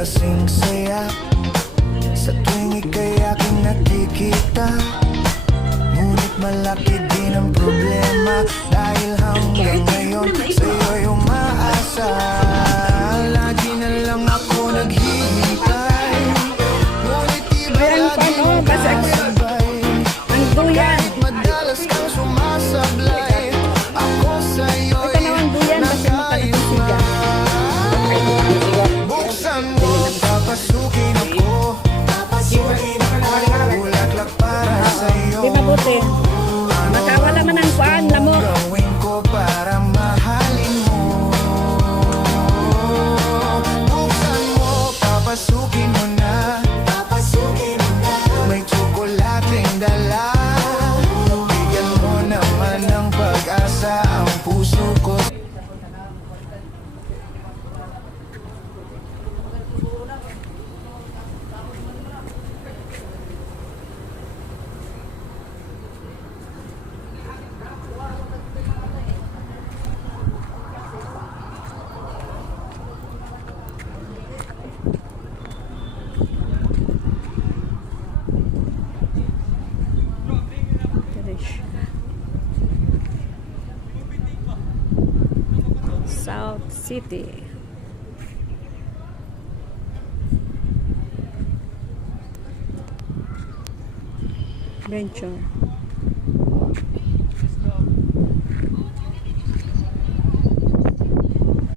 kasing saya sa tuwing ika'y aking nakikita. Ngunit malaki din ang problema, dahil hanggang ngayon sa'yo'y umaasa. Lagi na lang ako naghihintay, ngunit iba lagi nakasabay. Kahit madalas kang sumasablay, ako sa'yo'y nakayos na. Buksan mo, papasukin ako, bulaklak para sa'yo. Di mabuti. Makawala man ang kuan, lamok. Gawin ko para mahalin mo. Buksan mo, papasukin mo na. May tsokolating dala. Bigyan mo naman ng pag-asa ang puso ko. South City. Venture.